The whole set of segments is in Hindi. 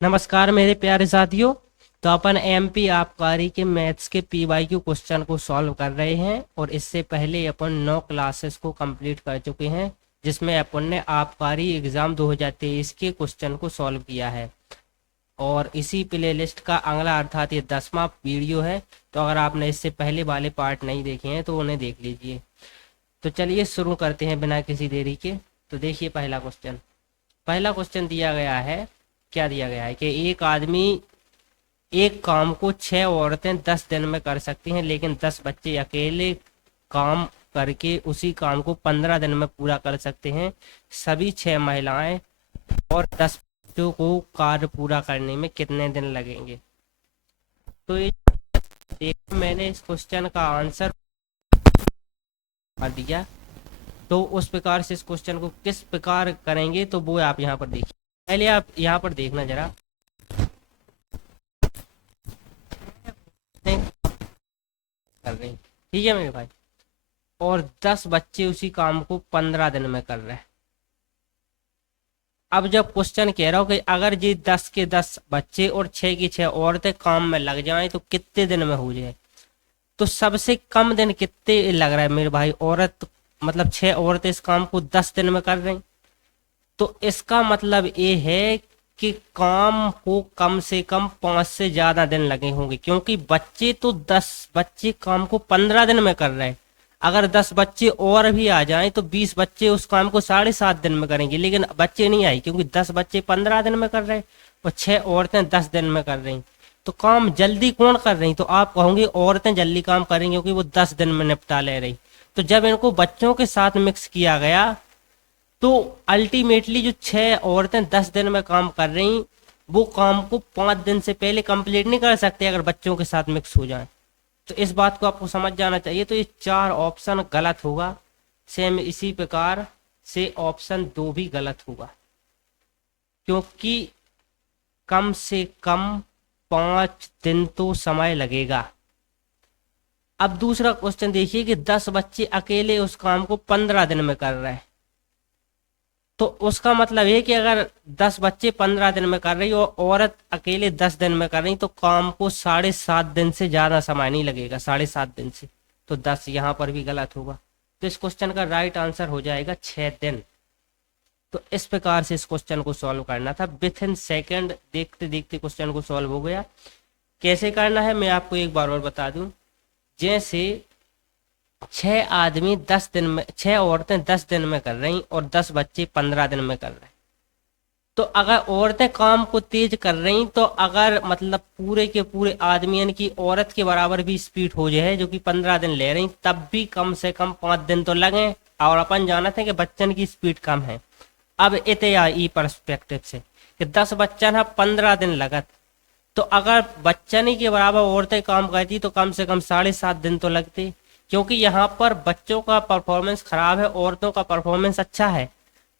नमस्कार मेरे प्यारे साथियों। तो अपन एमपी आबकारी के मैथ्स के पीवाईक्यू क्वेश्चन को सॉल्व कर रहे हैं और इससे पहले अपन 9 क्लासेस को कंप्लीट कर चुके हैं, जिसमें अपन ने आबकारी एग्ज़ाम 2023 के क्वेश्चन को सॉल्व किया है। और इसी प्लेलिस्ट का अगला अर्थात ये 10वां वीडियो है। तो अगर आपने इससे पहले वाले पार्ट नहीं देखे हैं तो उन्हें देख लीजिए। तो चलिए शुरू करते हैं बिना किसी देरी के। तो देखिए पहला क्वेश्चन दिया गया है। क्या दिया गया है कि एक आदमी एक काम को 6 औरतें 10 दिन में कर सकती हैं, लेकिन 10 बच्चे अकेले काम करके उसी काम को 15 दिन में पूरा कर सकते हैं। सभी 6 महिलाएं और 10 बच्चों को कार्य पूरा करने में कितने दिन लगेंगे। तो ये देखो, मैंने इस क्वेश्चन का आंसर कर दिया। तो उस प्रकार से इस क्वेश्चन को किस प्रकार करेंगे तो वो आप यहाँ पर देखिए। पहले आप यहाँ पर देखना जरा, कर रहे हैं, ठीक है मेरे भाई। और 10 बच्चे उसी काम को 15 दिन में कर रहे हैं। अब जब क्वेश्चन कह रहा हूँ कि अगर ये 10 के 10 बच्चे और 6 की 6 औरतें काम में लग जाएं तो कितने दिन में हो जाए। तो सबसे कम दिन कितने लग रहा है मेरे भाई। औरत मतलब 6 औरतें इस काम को 10 दिन में कर रही। तो इसका मतलब ये है कि काम को कम से कम 5 से ज्यादा दिन लगे होंगे, क्योंकि बच्चे तो 10 बच्चे काम को 15 दिन में कर रहे हैं। अगर 10 बच्चे और भी आ जाएं तो 20 बच्चे उस काम को 7.5 दिन में करेंगे, लेकिन बच्चे नहीं आए क्योंकि 10 बच्चे 15 दिन में कर रहे हैं और 6 औरतें 10 दिन में कर रही। तो काम जल्दी कौन कर रही। तो आप कहोगे औरतें जल्दी काम करेंगी क्योंकि वो 10 दिन में निपटा ले रही। तो जब इनको बच्चों के साथ मिक्स किया गया तो अल्टीमेटली जो 6 औरतें 10 दिन में काम कर रही, वो काम को 5 दिन से पहले कंप्लीट नहीं कर सकते अगर बच्चों के साथ मिक्स हो जाए। तो इस बात को आपको समझ जाना चाहिए। तो ये 4 ऑप्शन गलत होगा। सेम इसी प्रकार से ऑप्शन 2 भी गलत होगा, क्योंकि कम से कम 5 दिन तो समय लगेगा। अब दूसरा क्वेश्चन देखिए कि 10 बच्चे अकेले उस काम को 15 दिन में कर रहे हैं। तो उसका मतलब ये कि अगर 10 बच्चे 15 दिन में कर रही और औरत अकेले 10 दिन में कर रही तो काम को 7.5 दिन से ज्यादा समय नहीं लगेगा, 7.5 दिन से। तो 10 यहाँ पर भी गलत होगा। तो इस क्वेश्चन का राइट आंसर हो जाएगा 6 दिन। तो इस प्रकार से इस क्वेश्चन को सॉल्व करना था। विथ इन सेकेंड देखते देखते क्वेश्चन को सॉल्व हो गया। कैसे करना है मैं आपको एक बार और बता दूं। जैसे 6 औरतें 10 दिन में कर रही और 10 बच्चे 15 दिन में कर रहे। तो अगर औरतें काम को तेज कर रही तो अगर मतलब पूरे के पूरे आदमियन की औरत के बराबर भी स्पीड हो जाए जो कि 15 दिन ले रही, तब भी कम से कम 5 दिन तो लगे। और अपन जानते हैं कि बच्चन की स्पीड कम है। अब इते ई परस्पेक्टिव से कि 10 बच्चन है 15 दिन लगत, तो अगर बच्चन के बराबर औरतें काम करती तो कम से कम 7.5 दिन तो लगते। क्योंकि यहाँ पर बच्चों का परफॉर्मेंस खराब है, औरतों का परफॉर्मेंस अच्छा है।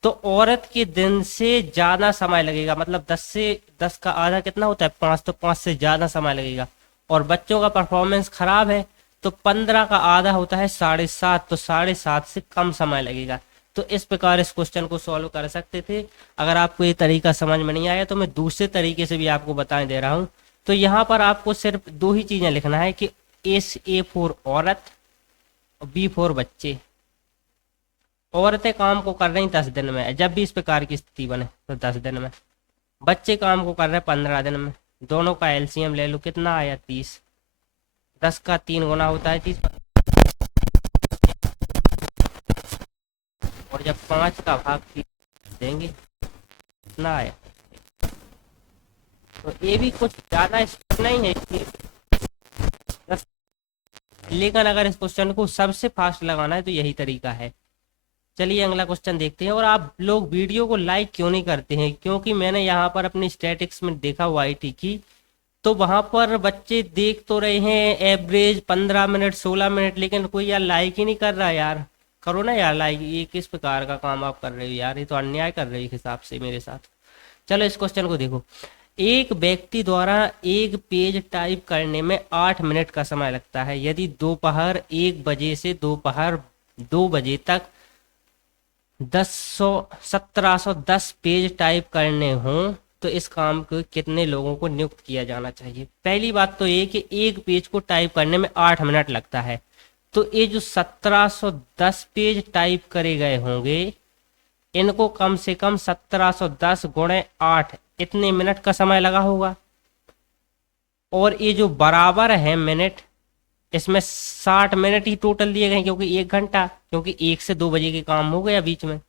तो औरत के दिन से ज्यादा समय लगेगा, मतलब 10 से 10 का आधा कितना होता है 5, तो 5 से ज्यादा समय लगेगा। और बच्चों का परफॉर्मेंस खराब है तो 15 का आधा होता है 7.5, तो 7.5 से कम समय लगेगा। तो इस प्रकार इस क्वेश्चन को सॉल्व कर सकते थे। अगर आपको ये तरीका समझ में नहीं आया तो मैं दूसरे तरीके से भी आपको बता दे रहा हूँ। तो यहाँ पर आपको सिर्फ 2 ही चीजें लिखना है कि A4 औरत और B4 बच्चे। औरतें काम को कर रही 10 दिन में, जब भी इस प्रकार की स्थिति बने तो 10 दिन में। बच्चे काम को कर रहे 15 दिन में। दोनों का एलसीएम ले लो, कितना आया 30। 10 का 3 गुना होता है 30। और जब 5 का भाग 30 देंगे कितना आया। तो ये भी कुछ ज्यादा स्टेप नहीं है इसलिए 10। लेकिन अगर इस क्वेश्चन को सबसे फास्ट लगाना है तो यही तरीका है। चलिए अगला क्वेश्चन देखते हैं। और आप लोग वीडियो को लाइक क्यों नहीं करते हैं, क्योंकि मैंने यहाँ पर अपनी स्टैटिक्स में देखा वाईटी की, तो वहां पर बच्चे देख तो रहे हैं एवरेज 15 मिनट 16 मिनट, लेकिन कोई यार लाइक ही नहीं कर रहा। यार करो ना यार लाइक। ये किस प्रकार का काम आप कर रहे हो यार, ये तो अन्याय कर रहे हो एक हिसाब से मेरे साथ। चलो इस क्वेश्चन को देखो। एक व्यक्ति द्वारा एक पेज टाइप करने में 8 मिनट का समय लगता है। यदि दोपहर 1 बजे से दोपहर 2 बजे तक 1710 पेज टाइप करने हों तो इस काम को कितने लोगों को नियुक्त किया जाना चाहिए। पहली बात तो ये कि एक पेज को टाइप करने में 8 मिनट लगता है, तो ये जो 1710 पेज टाइप करे गए होंगे, इनको कम से कम 1710 गुणे 8 इतने मिनट का समय लगा होगा। और ये जो बराबर है मिनट, इसमें 60 मिनट ही टोटल दिए गए, क्योंकि 1 घंटा, क्योंकि 1 से 2 बजे के काम हो गया बीच में,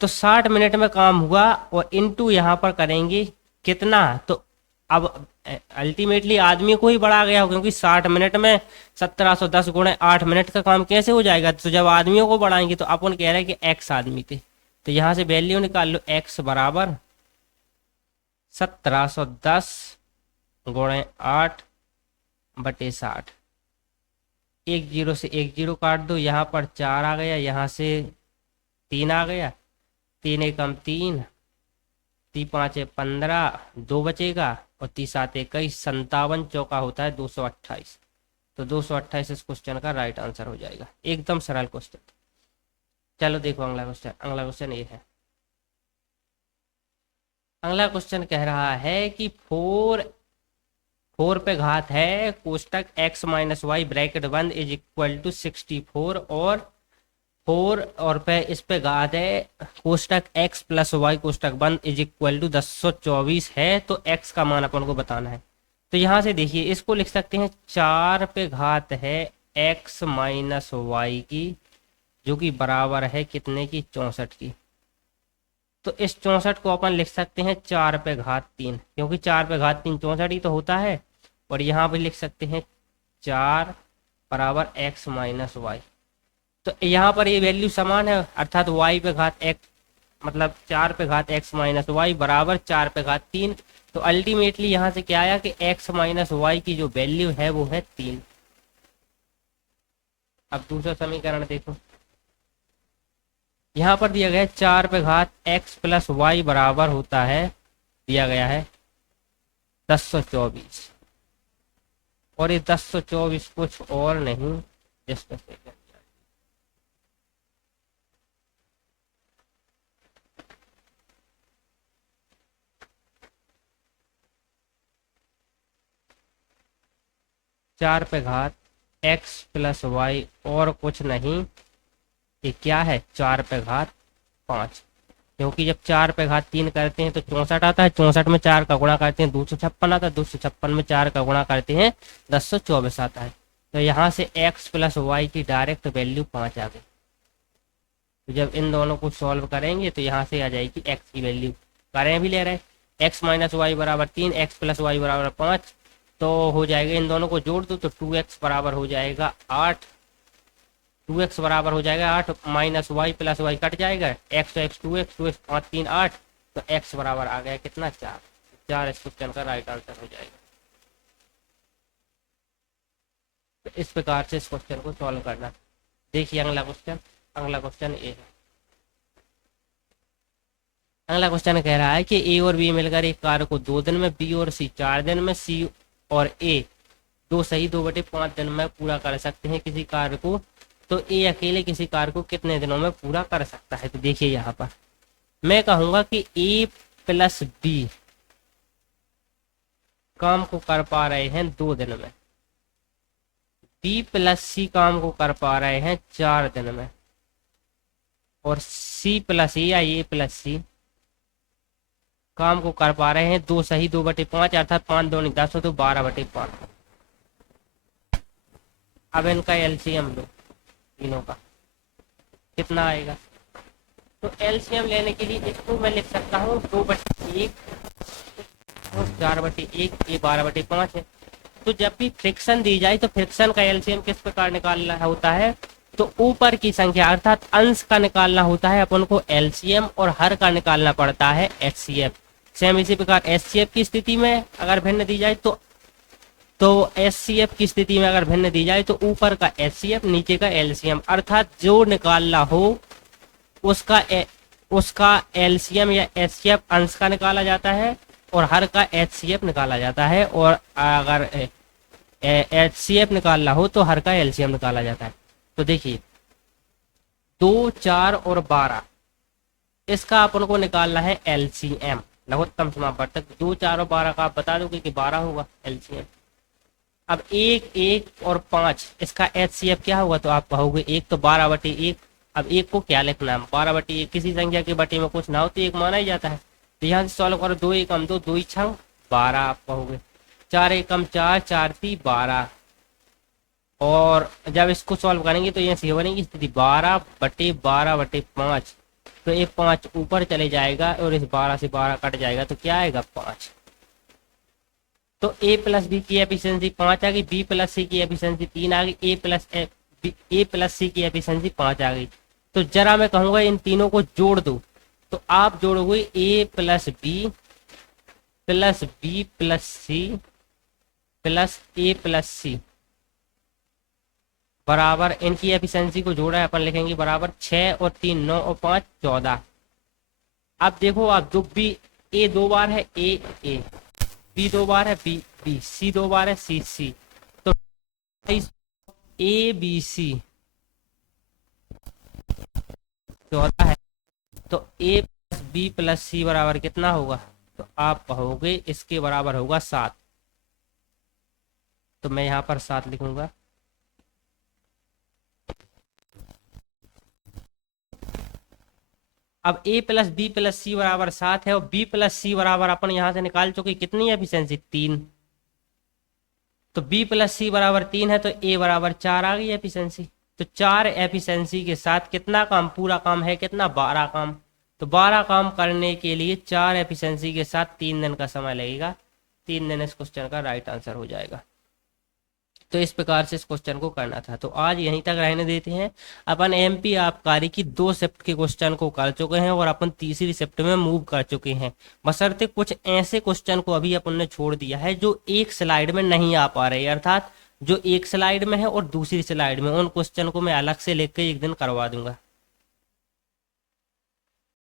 तो 60 मिनट में काम हुआ। और इनटू यहाँ पर करेंगे कितना, तो अब अल्टीमेटली आदमी को ही बढ़ा गया हो, क्योंकि 60 मिनट में 1710 गुणे 8 मिनट का काम कैसे हो जाएगा। तो जब आदमियों को बढ़ाएंगे तो अपन कह रहे हैं कि एक्स आदमी थे, तो यहाँ से वैल्यू निकाल लो, एक्स बराबर 1710 गुणे 8/60। 1 0 से 1 0 काट दो, यहाँ पर 4 आ गया, यहाँ से 3 आ गया, 3 एकम 3, 3 5 15, 2 बचेगा, और 3 7 21, 57, चौका होता है 228। तो 228 इस क्वेश्चन का राइट आंसर हो जाएगा। एकदम सरल क्वेश्चन। चलो देखो अगला क्वेश्चन। अगला क्वेश्चन ये है, अगला क्वेश्चन कह रहा है कि 4 पे घात है कोष्टक x माइनस वाई ब्रैकेट बंद इज इक्वल टू 64, और 4 और पे इस पे घात है कोष्टक x प्लस वाई कोष्टक बंद इज इक्वल टू 1024 है, तो x का मान अपन को बताना है। तो यहाँ से देखिए, इसको लिख सकते हैं 4 पे घात है x माइनस वाई की, जो कि बराबर है कितने की, 64 की। तो इस 64 को अपन लिख सकते हैं 4 पे घात 3, क्योंकि 4 पे घात 3 64 ही तो होता है। और यहाँ पे लिख सकते हैं 4 बराबर x माइनस वाई। तो यहाँ पर ये वैल्यू समान है, अर्थात y पे घात x, मतलब 4 पे घात x माइनस वाई बराबर 4 पे घात 3। तो अल्टीमेटली यहाँ से क्या आया कि x माइनस वाई की जो वैल्यू है वो है 3। अब दूसरा समीकरण देखो, यहाँ पर दिया गया है 4 पे घात x प्लस वाई बराबर होता है, दिया गया है 1024, और ये 1024 कुछ और नहीं, जिसमें से 4 पे घात x प्लस वाई और कुछ नहीं, ये क्या है 4 पे घात 5, क्योंकि जब 4 पे घात 3 करते हैं तो 64 आता है, 64 में 4 का गुणा करते हैं 256 आता है, 256 में 4 का गुणा करते हैं 1024 आता है। तो यहाँ से x प्लस वाई की डायरेक्ट वैल्यू 5 आ गई। तो जब इन दोनों को सॉल्व करेंगे तो यहाँ से आ जाएगी x की वैल्यू, करें भी ले रहे x माइनस वाई बराबर 3, x प्लस वाई बराबर 5, तो हो जाएगा, इन दोनों को जोड़ दो तो 2x बराबर हो जाएगा 8, 2x बराबर हो जाएगा 8, minus y plus y cut जाएगा, x तो x 2x 2x 5 3 8, तो x बराबर आ गया कितना 4। 4 इस क्वेश्चन का राइट आंसर हो जाएगा। तो इस प्रकार से इस क्वेश्चन को सॉल्व करना। देखिए अगला क्वेश्चन, अगला क्वेश्चन ए है। अगला क्वेश्चन कह रहा है कि ए और बी मिलकर एक कार्य को 2 दिन में, बी और सी 4 दिन में, सी और ए 2 सही 2/5 दिन में पूरा कर सकते हैं किसी कार्य को, तो ए अकेले किसी कार्य को कितने दिनों में पूरा कर सकता है। तो देखिए यहाँ पर मैं कहूंगा कि ए प्लस बी काम को कर पा रहे हैं 2 दिन में, बी प्लस सी काम को कर पा रहे हैं 4 दिन में, और सी प्लस ए या ए प्लस सी काम को कर पा रहे हैं 2 सही 2/5, अर्थात 5 दूनी 10 हो तो 12/5। अब इनका एलसीएम लो तीनों का, कितना आएगा। तो एलसीएम लेने के लिए इसको मैं लिख सकता हूँ 2/1 और 4/1, ये 12/5 है। तो जब भी फ्रिक्शन दी जाए तो फ्रिक्शन का एलसीएम किस प्रकार निकालना होता है, तो ऊपर की संख्या अर्थात अंश का निकालना होता है अपन को एलसीएम, और हर का निकालना पड़ता है एचसीएफ। सेम इसी प्रकार एचसीएफ की स्थिति में अगर भिन्न दी जाए तो एचसीएफ की स्थिति में अगर भिन्न दी जाए तो ऊपर का एचसीएफ नीचे का एलसीएम, अर्थात जो निकालना हो उसका एलसीएम या एचसीएफ अंश का निकाला जाता है और हर का एचसीएफ निकाला जाता है, और अगर एचसीएफ निकालना हो तो हर का एलसीएम निकाला जाता है। तो देखिए 2 4 और 12 इसका अपन को निकालना है एलसीएम, लघुत्तम समापवर्तक 2 4 और 12 का आप बता दोगे कि 12 होगा एलसीएम। अब 1 1 और 5 इसका एचसीएफ क्या होगा, तो आप कहोगे 1 तो 12/1। अब 1 को क्या लिखना है, 12/1, किसी संख्या के बटे में कुछ ना हो तो 1 माना ही जाता है। तो यहाँ से सॉल्व करो, 2 1 2, 2 6 12 आप कहोगे, 4 1 4, 4 3 12। और जब इसको सॉल्व करेंगे तो यहाँ से बनेगी स्थिति 12/12/5। तो एक 5 ऊपर चले जाएगा और इस 12 से 12 कट जाएगा तो क्या आएगा 5। तो a प्लस बी की एफिशिएंसी 5 आ गई, b प्लस सी की एफिशिएंसी 3 आ गई, a प्लस सी की एफिशिएंसी 5 आ गई। तो जरा मैं कहूंगा इन तीनों को जोड़ दो, तो आप जोड़ोगे a plus B plus C plus a plus C बराबर, इनकी एफिशिएंसी को जोड़ा है अपन लिखेंगे बराबर 6 और 3 9 और 5 14। अब देखो आप जो बी ए 2 बार है ए बी 2 बार है बी सी 2 बार है सी। तो ए बी सी 14 है, तो ए प्लस बी प्लस सी बराबर कितना होगा, तो आप कहोगे इसके बराबर होगा 7। तो मैं यहाँ पर 7 लिखूंगा। अब a plus B plus C बराबर 7 है और b प्लस सी बराबर अपन यहां से निकाल चुके कितनी एफिशिएंसी 3। तो b प्लस सी बराबर 3 है तो a बराबर 4 आ गई एफिशिएंसी। तो 4 एफिशिएंसी के साथ कितना काम, पूरा काम है कितना 12 काम। तो 12 काम करने के लिए 4 एफिशिएंसी के साथ 3 दिन का समय लगेगा। 3 दिन इस क्वेश्चन का राइट आंसर हो जाएगा। तो इस प्रकार से इस क्वेश्चन को करना था। तो आज यहीं तक रहने देते हैं। अपन एमपी आबकारी की 2 शिफ्ट के क्वेश्चन को कर चुके हैं और अपन तीसरी शिफ्ट में मूव कर चुके हैं। बशर्ते कुछ ऐसे क्वेश्चन को अभी अपन ने छोड़ दिया है जो एक स्लाइड में नहीं आ पा रहे, अर्थात जो एक स्लाइड में है और दूसरी स्लाइड में, उन क्वेश्चन को मैं अलग से लेकर एक दिन करवा दूंगा।